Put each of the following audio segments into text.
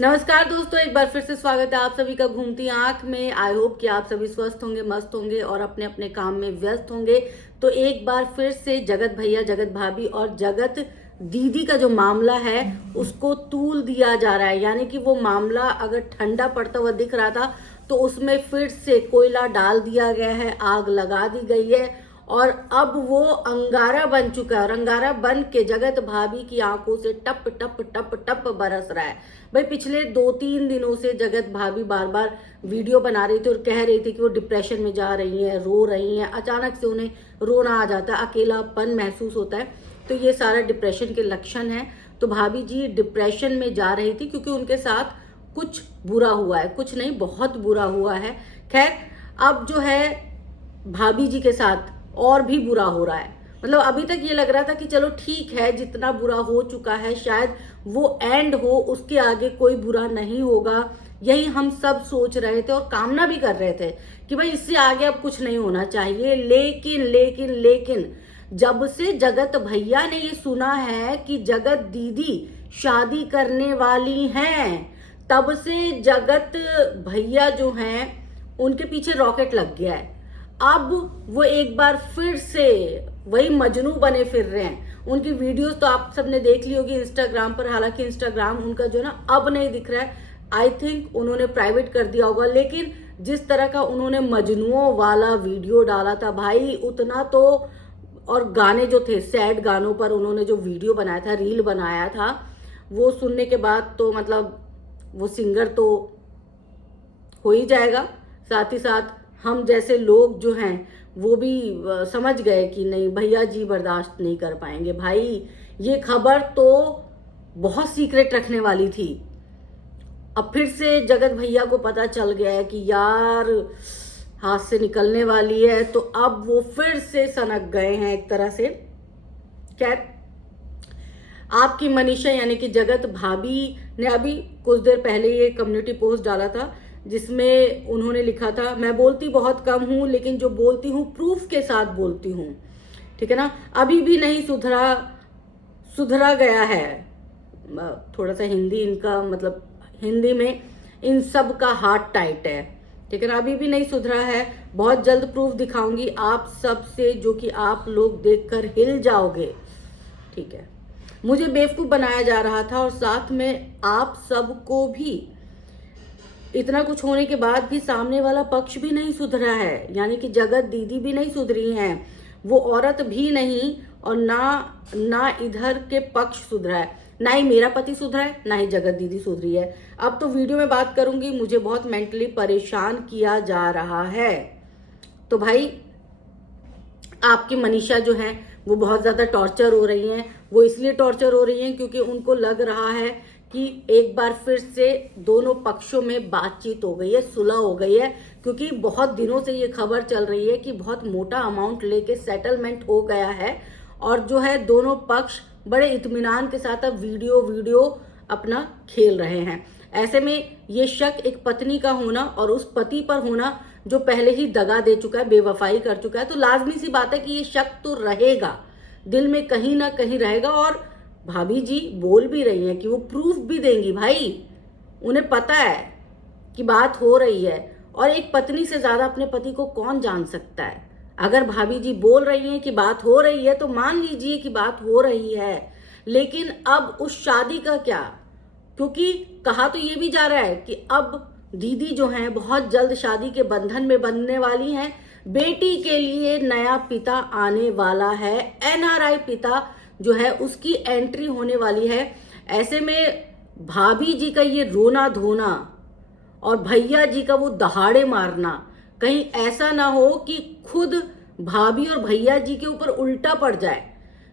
नमस्कार दोस्तों, एक बार फिर से स्वागत है आप सभी का घूमती आंख में। आई होप कि आप सभी स्वस्थ होंगे, मस्त होंगे और अपने अपने काम में व्यस्त होंगे। तो एक बार फिर से जगत भैया, जगत भाभी और जगत दीदी का जो मामला है उसको तूल दिया जा रहा है। यानी कि वो मामला अगर ठंडा पड़ता हुआ दिख रहा था तो उसमें फिर से कोयला डाल दिया गया है, आग लगा दी गई है और अब वो अंगारा बन चुका है। और अंगारा बन के जगत भाभी की आंखों से टप टप टप टप बरस रहा है। भाई पिछले 2-3 दिनों से जगत भाभी बार बार वीडियो बना रही थी और कह रही थी कि वो डिप्रेशन में जा रही हैं, रो रही हैं। अचानक से उन्हें रोना आ जाता है, अकेलापन महसूस होता है, तो ये सारा डिप्रेशन के लक्षण है। तो भाभी जी डिप्रेशन में जा रही थी क्योंकि उनके साथ कुछ बुरा हुआ है, कुछ नहीं बहुत बुरा हुआ है। खैर अब जो है भाभी जी के साथ और भी बुरा हो रहा है। मतलब अभी तक ये लग रहा था कि चलो ठीक है, जितना बुरा हो चुका है शायद वो एंड हो, उसके आगे कोई बुरा नहीं होगा। यही हम सब सोच रहे थे और कामना भी कर रहे थे कि भाई इससे आगे अब कुछ नहीं होना चाहिए। लेकिन लेकिन लेकिन जब से जगत भैया ने ये सुना है कि जगत दीदी शादी करने वाली हैं, तब से जगत भैया जो हैं उनके पीछे रॉकेट लग गया है। अब वो एक बार फिर से वही मजनू बने फिर रहे हैं। उनकी वीडियोस तो आप सबने देख ली होगी इंस्टाग्राम पर। हालांकि इंस्टाग्राम उनका जो है ना अब नहीं दिख रहा है, आई थिंक उन्होंने प्राइवेट कर दिया होगा। लेकिन जिस तरह का उन्होंने मजनुओं वाला वीडियो डाला था भाई, उतना तो, और गाने जो थे सैड गानों पर उन्होंने जो वीडियो बनाया था, रील बनाया था, वो सुनने के बाद तो मतलब वो सिंगर तो हो ही जाएगा। साथ ही साथ हम जैसे लोग जो हैं वो भी समझ गए कि नहीं, भैया जी बर्दाश्त नहीं कर पाएंगे। भाई ये खबर तो बहुत सीक्रेट रखने वाली थी। अब फिर से जगत भैया को पता चल गया है कि यार हाथ से निकलने वाली है, तो अब वो फिर से सनक गए हैं एक तरह से। खैर आपकी मनीषा यानी कि जगत भाभी ने अभी कुछ देर पहले ये कम्युनिटी पोस्ट डाला था जिसमें उन्होंने लिखा था, मैं बोलती बहुत कम हूं लेकिन जो बोलती हूं प्रूफ के साथ बोलती हूं। ठीक है ना, अभी भी नहीं सुधरा गया है। थोड़ा सा हिंदी इनका मतलब हिंदी में इन सब का हाथ टाइट है। ठीक है ना, अभी भी नहीं सुधरा है। बहुत जल्द प्रूफ दिखाऊंगी आप सब से जो कि आप लोग देखकर हिल जाओगे। ठीक है, मुझे बेवकूफ बनाया जा रहा था और साथ में आप सबको भी। इतना कुछ होने के बाद भी सामने वाला पक्ष भी नहीं सुधरा है, यानी कि जगत दीदी भी नहीं सुधरी हैं, वो औरत भी नहीं, और ना इधर के पक्ष सुधरा है, ना ही मेरा पति सुधरा है, ना ही जगत दीदी सुधरी है। अब तो वीडियो में बात करूंगी, मुझे बहुत मेंटली परेशान किया जा रहा है। तो भाई आपकी मनीषा जो है वो बहुत ज़्यादा टॉर्चर हो रही हैं। वो इसलिए टॉर्चर हो रही हैं क्योंकि उनको लग रहा है कि एक बार फिर से दोनों पक्षों में बातचीत हो गई है, सुलह हो गई है। क्योंकि बहुत दिनों से ये खबर चल रही है कि बहुत मोटा अमाउंट लेके सेटलमेंट हो गया है और जो है दोनों पक्ष बड़े इत्मीनान के साथ अब वीडियो अपना खेल रहे हैं। ऐसे में ये शक एक पत्नी का होना और उस पति पर होना जो पहले ही दगा दे चुका है, बेवफाई कर चुका है, तो लाजमी सी बात है कि ये शक तो रहेगा, दिल में कहीं ना कहीं रहेगा। और भाभी जी बोल भी रही हैं कि वो प्रूफ भी देंगी। भाई उन्हें पता है कि बात हो रही है, और एक पत्नी से ज्यादा अपने पति को कौन जान सकता है। अगर भाभी जी बोल रही हैं कि बात हो रही है तो मान लीजिए कि बात हो रही है। लेकिन अब उस शादी का क्या, क्योंकि कहा तो ये भी जा रहा है कि अब दीदी जो हैं बहुत जल्द शादी के बंधन में बंधने वाली हैं। बेटी के लिए नया पिता आने वाला है, एनआरआई पिता जो है उसकी एंट्री होने वाली है। ऐसे में भाभी जी का ये रोना धोना और भैया जी का वो दहाड़े मारना, कहीं ऐसा ना हो कि खुद भाभी और भैया जी के ऊपर उल्टा पड़ जाए।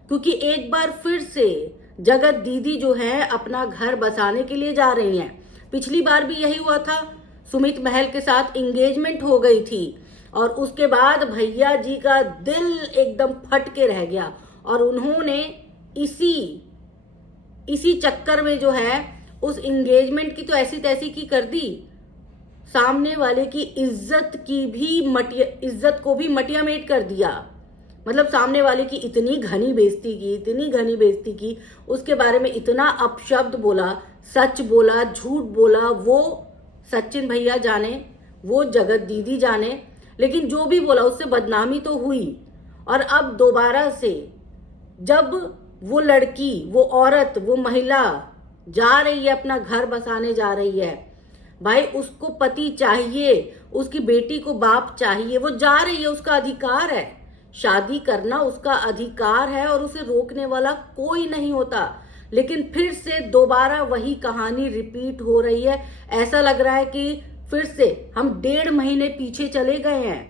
क्योंकि एक बार फिर से जगत दीदी जो है अपना घर बसाने के लिए जा रही हैं। पिछली बार भी यही हुआ था, सुमित महल के साथ एंगेजमेंट हो गई थी और उसके बाद भैया जी का दिल एकदम फट के रह गया और उन्होंने इसी चक्कर में जो है उस एंगेजमेंट की तो ऐसी तैसी की कर दी, सामने वाले की इज्जत को भी मटिया मेट कर दिया। मतलब सामने वाले की इतनी घनी बेइज्जती की, उसके बारे में इतना अपशब्द बोला सच बोला, झूठ बोला, वो सचिन भैया जाने, वो जगत दीदी जाने, लेकिन जो भी बोला उससे बदनामी तो हुई। और अब दोबारा से जब वो लड़की, वो औरत, वो महिला जा रही है, अपना घर बसाने जा रही है, भाई उसको पति चाहिए, उसकी बेटी को बाप चाहिए, वो जा रही है, उसका अधिकार है, शादी करना उसका अधिकार है और उसे रोकने वाला कोई नहीं होता। लेकिन फिर से दोबारा वही कहानी रिपीट हो रही है। ऐसा लग रहा है कि फिर से हम 1.5 महीने पीछे चले गए हैं,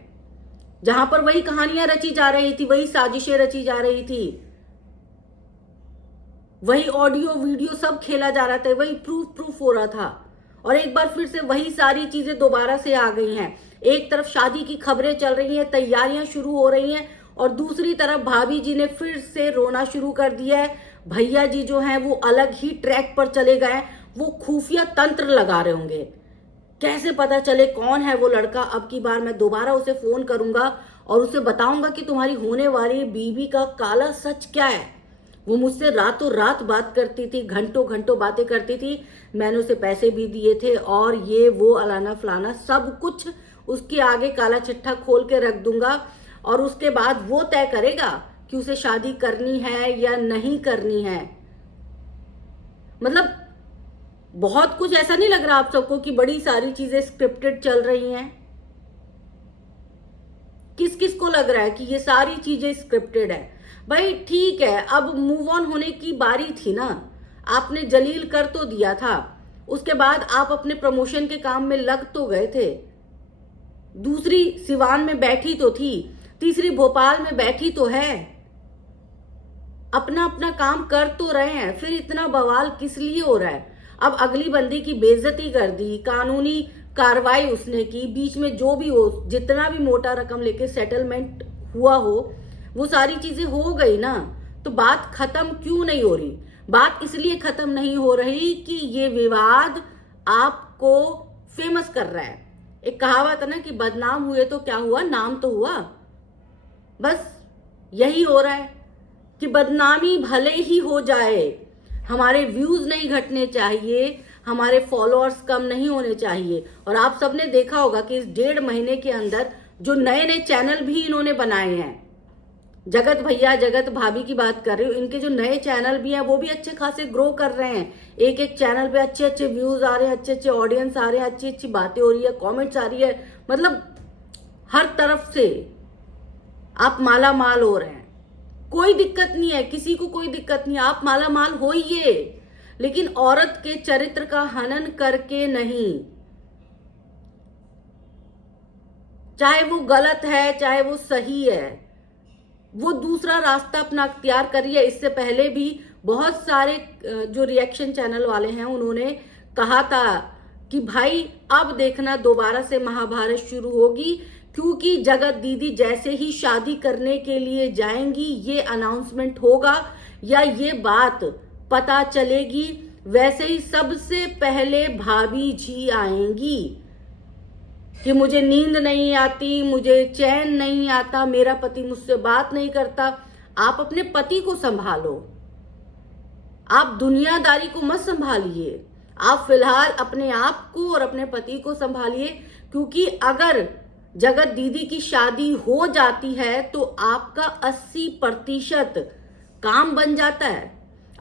जहां पर वही कहानियां रची जा रही थी, वही साजिशें रची जा रही थी, वही ऑडियो वीडियो सब खेला जा रहा था, वही प्रूफ हो रहा था। और एक बार फिर से वही सारी चीजें दोबारा से आ गई हैं। एक तरफ शादी की खबरें चल रही हैं, तैयारियां शुरू हो रही हैं, और दूसरी तरफ भाभी जी ने फिर से रोना शुरू कर दिया है। भैया जी जो हैं वो अलग ही ट्रैक पर चले गए, वो खुफिया तंत्र लगा रहे होंगे, कैसे पता चले कौन है वो लड़का। अब की बार मैं दोबारा उसे फोन करूंगा और उसे बताऊंगा कि तुम्हारी होने वाली बीवी का काला सच क्या है। वो मुझसे रातों रात बात करती थी, घंटों घंटों बातें करती थी, मैंने उसे पैसे भी दिए थे, और ये वो अलाना फलाना सब कुछ उसके आगे काला चिट्ठा खोल के रख दूंगा। और उसके बाद वो तय करेगा कि उसे शादी करनी है या नहीं करनी है। मतलब बहुत कुछ ऐसा नहीं लग रहा आप सबको कि बड़ी सारी चीजें स्क्रिप्टेड चल रही हैं? किस किस को लग रहा है कि ये सारी चीजें स्क्रिप्टेड है? भाई ठीक है, अब मूव ऑन होने की बारी थी ना, आपने जलील कर तो दिया था, उसके बाद आप अपने प्रमोशन के काम में लग तो गए थे, दूसरी सिवान में बैठी तो थी, तीसरी भोपाल में बैठी तो है, अपना अपना काम कर तो रहे हैं, फिर इतना बवाल किस लिए हो रहा है? अब अगली बंदी की बेइज्जती कर दी, कानूनी कार्रवाई उसने की, बीच में जो भी हो, जितना भी मोटा रकम लेके सेटलमेंट हुआ हो, वो सारी चीजें हो गई ना, तो बात खत्म क्यों नहीं हो रही? बात इसलिए खत्म नहीं हो रही कि ये विवाद आपको फेमस कर रहा है। एक कहावत है ना कि बदनाम हुए तो क्या हुआ, नाम तो हुआ। बस यही हो रहा है कि बदनामी भले ही हो जाए, हमारे व्यूज नहीं घटने चाहिए, हमारे फॉलोअर्स कम नहीं होने चाहिए। और आप सबने देखा होगा कि इस 1.5 महीने के अंदर जो नए नए चैनल भी इन्होंने बनाए हैं, जगत भैया, जगत भाभी की बात कर रही हूँ, इनके जो नए चैनल भी हैं वो भी अच्छे खासे ग्रो कर रहे हैं। एक एक चैनल पे अच्छे अच्छे व्यूज आ रहे हैं, अच्छे अच्छे ऑडियंस आ रहे हैं, अच्छी अच्छी बातें हो रही है, कमेंट्स आ रही है, मतलब हर तरफ से आप माला माल हो रहे हैं। कोई दिक्कत नहीं है, किसी को कोई दिक्कत नहीं है, आप माला माल होइए, लेकिन औरत के चरित्र का हनन करके नहीं। चाहे वो गलत है, चाहे वो सही है, वो दूसरा रास्ता अपना अख्तियार करिए। इससे पहले भी बहुत सारे जो रिएक्शन चैनल वाले हैं उन्होंने कहा था कि भाई अब देखना दोबारा से महाभारत शुरू होगी, क्योंकि जगत दीदी जैसे ही शादी करने के लिए जाएंगी, ये अनाउंसमेंट होगा या ये बात पता चलेगी, वैसे ही सबसे पहले भाभी जी आएंगी कि मुझे नींद नहीं आती, मुझे चैन नहीं आता, मेरा पति मुझसे बात नहीं करता। आप अपने पति को संभालो, आप दुनियादारी को मत संभालिए, आप फिलहाल अपने आप को और अपने पति को संभालिए। क्योंकि अगर जगत दीदी की शादी हो जाती है तो आपका 80% काम बन जाता है,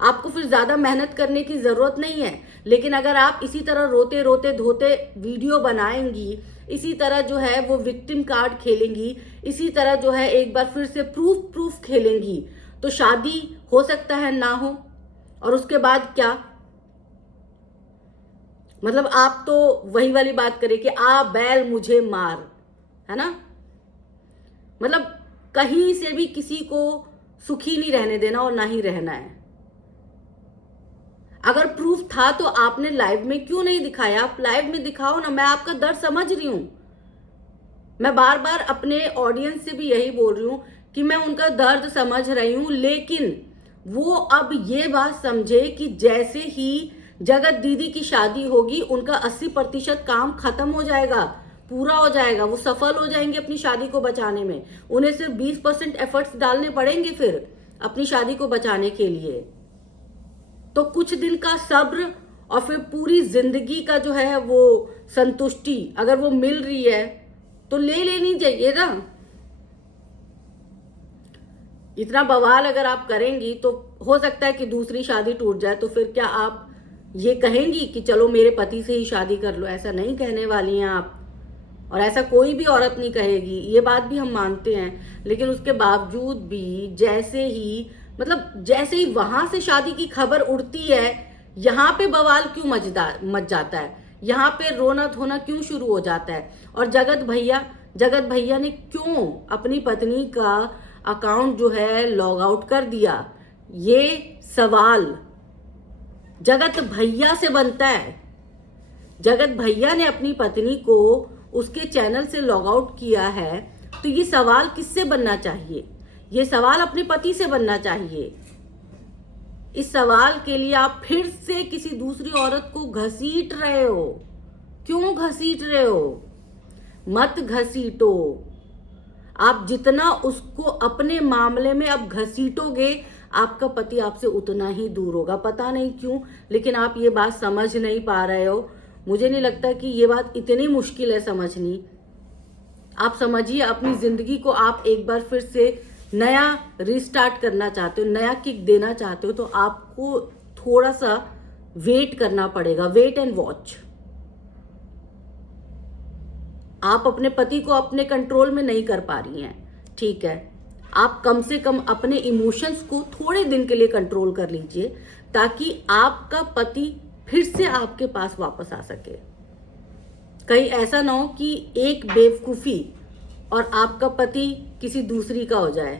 आपको फिर ज्यादा मेहनत करने की जरूरत नहीं है। लेकिन अगर आप इसी तरह रोते रोते धोते वीडियो बनाएंगी, इसी तरह जो है वो विक्टिम कार्ड खेलेंगी, इसी तरह जो है एक बार फिर से प्रूफ खेलेंगी, तो शादी हो सकता है ना हो, और उसके बाद क्या? मतलब आप तो वही वाली बात करें कि आ बैल मुझे मार, है ना? मतलब कहीं से भी किसी को सुखी नहीं रहने देना और ना ही रहना है। अगर प्रूफ था तो आपने लाइव में क्यों नहीं दिखाया? आप लाइव में दिखाओ ना, मैं आपका दर्द समझ रही हूं। मैं बार बार अपने ऑडियंस से भी यही बोल रही हूं कि मैं उनका दर्द समझ रही हूं, लेकिन वो अब ये बात समझे कि जैसे ही जगत दीदी की शादी होगी उनका 80% काम खत्म हो जाएगा, पूरा हो जाएगा, वो सफल हो जाएंगे अपनी शादी को बचाने में। उन्हें सिर्फ 20% एफर्ट्स डालने पड़ेंगे फिर अपनी शादी को बचाने के लिए। तो कुछ दिन का सब्र और फिर पूरी जिंदगी का जो है वो संतुष्टि अगर वो मिल रही है तो ले लेनी चाहिए ना। इतना बवाल अगर आप करेंगी तो हो सकता है कि दूसरी शादी टूट जाए, तो फिर क्या आप ये कहेंगी कि चलो मेरे पति से ही शादी कर लो? ऐसा नहीं कहने वाली हैं आप, और ऐसा कोई भी औरत नहीं कहेगी, ये बात भी हम मानते हैं। लेकिन उसके बावजूद भी जैसे ही वहां से शादी की खबर उड़ती है, यहाँ पे बवाल क्यों मच जाता है, यहाँ पे रोना धोना क्यों शुरू हो जाता है? और जगत भैया ने क्यों अपनी पत्नी का अकाउंट जो है लॉग आउट कर दिया? ये सवाल जगत भैया से बनता है। जगत भैया ने अपनी पत्नी को उसके चैनल से लॉग आउट किया है, तो ये सवाल किससे बनना चाहिए? ये सवाल अपने पति से बनना चाहिए। इस सवाल के लिए आप फिर से किसी दूसरी औरत को घसीट रहे हो। क्यों घसीट रहे हो? मत घसीटो। आप जितना उसको अपने मामले में अब घसीटोगे, आपका पति आपसे उतना ही दूर होगा। पता नहीं क्यों, लेकिन आप ये बात समझ नहीं पा रहे हो। मुझे नहीं लगता कि ये बात इतनी मुश्किल है समझनी। आप समझिए, अपनी जिंदगी को आप एक बार फिर से नया रिस्टार्ट करना चाहते हो, नया किक देना चाहते हो, तो आपको थोड़ा सा वेट करना पड़ेगा। Wait and watch. आप अपने पति को अपने कंट्रोल में नहीं कर पा रही हैं, ठीक है, आप कम से कम अपने इमोशंस को थोड़े दिन के लिए कंट्रोल कर लीजिए, ताकि आपका पति फिर से आपके पास वापस आ सके। कहीं ऐसा ना हो कि एक बेवकूफी और आपका पति किसी दूसरी का हो जाए।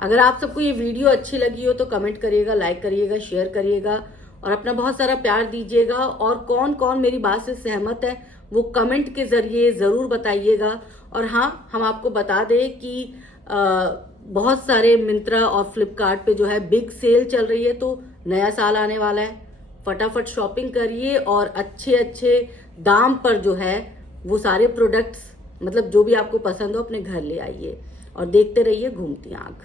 अगर आप सबको ये वीडियो अच्छी लगी हो तो कमेंट करिएगा, लाइक करिएगा, शेयर करिएगा और अपना बहुत सारा प्यार दीजिएगा। और कौन कौन मेरी बात से सहमत है वो कमेंट के जरिए ज़रूर बताइएगा। और हाँ, हम आपको बता दें कि बहुत सारे मिंत्रा और फ्लिपकार्ट पे जो है बिग सेल चल रही है, तो नया साल आने वाला है, फटाफट शॉपिंग करिए और अच्छे अच्छे दाम पर जो है वो सारे प्रोडक्ट्स जो भी आपको पसंद हो अपने घर ले आइए। और देखते रहिए घूमती आंख।